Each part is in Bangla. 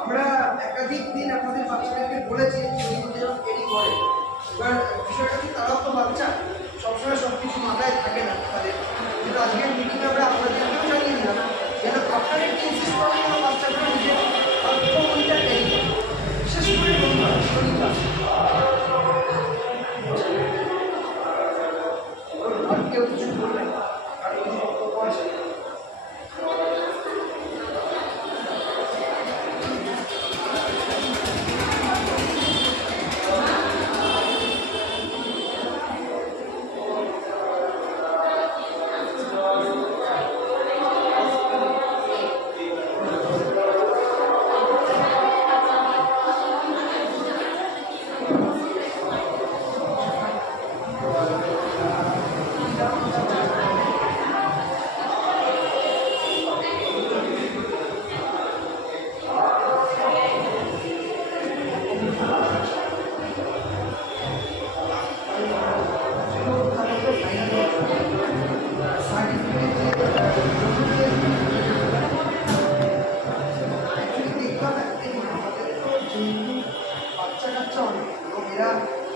আমরা একাধিক দিন আপনাদের বাচ্চাদেরকে বলেছি যেন এডি করে, এবার বিষয়টা কি তারাও তো বাচ্চা, সবসময় সব কিছু মাথায় থাকে না তাদের, কিন্তু আজকের মিটিংয়ে আমরা আপনাদেরকেও জানিয়ে দিলাম যেন আপনারা একটু ইনসিস্ট করেন যেন বাচ্চাগুলো নিজের অল্পটা এডি করে, বিশেষ করে শনিবার আর কেউ কিছু বলবেন আর কিছু বক্তব্য আছে?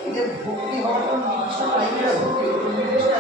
এদের ভর্তি হওয়ার পর নির্দিষ্ট টাইমের ভর্তি নির্দিষ্ট